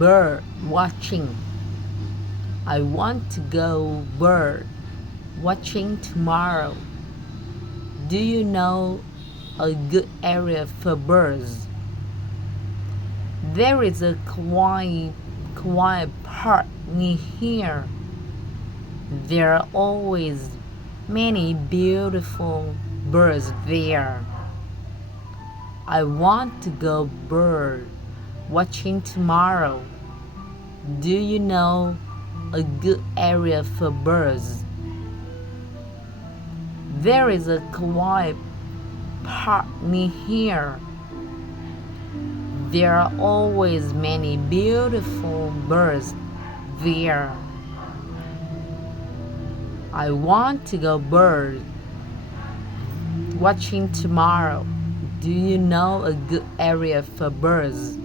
bird watching. I want to go bird watching tomorrow. Do you know a good area for birds? There is a quiet park near here. There are always many beautiful birds there. I want to go bird watching tomorrow. Do you know a good area for birds? There is a quiet park near here. There are always many beautiful birds there. I want to go bird watching tomorrow. Do you know a good area for birds?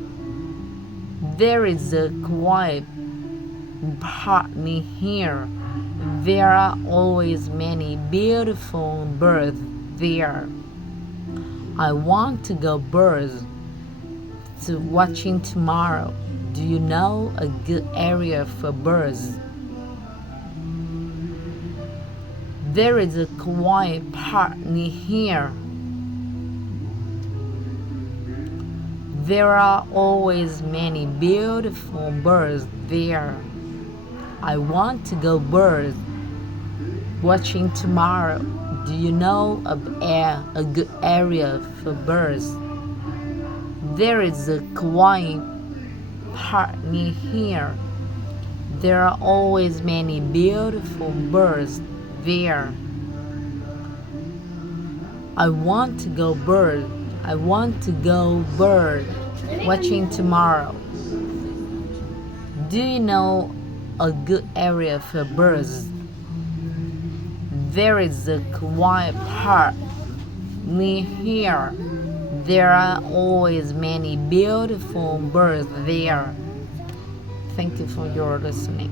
There is a quiet park near here. There are always many beautiful birds there. I want to go birds to watching tomorrow. Do you know a good area for birds? There is a quiet park near here. There are always many beautiful birds there. I want to go birds watching tomorrow. Do you know a good area for birds? There is a quiet park near here. There are always many beautiful birds there. I want to go bird watching tomorrow. Do you know a good area for birds? There is a quiet park near here. There are always many beautiful birds there. Thank you for your listening.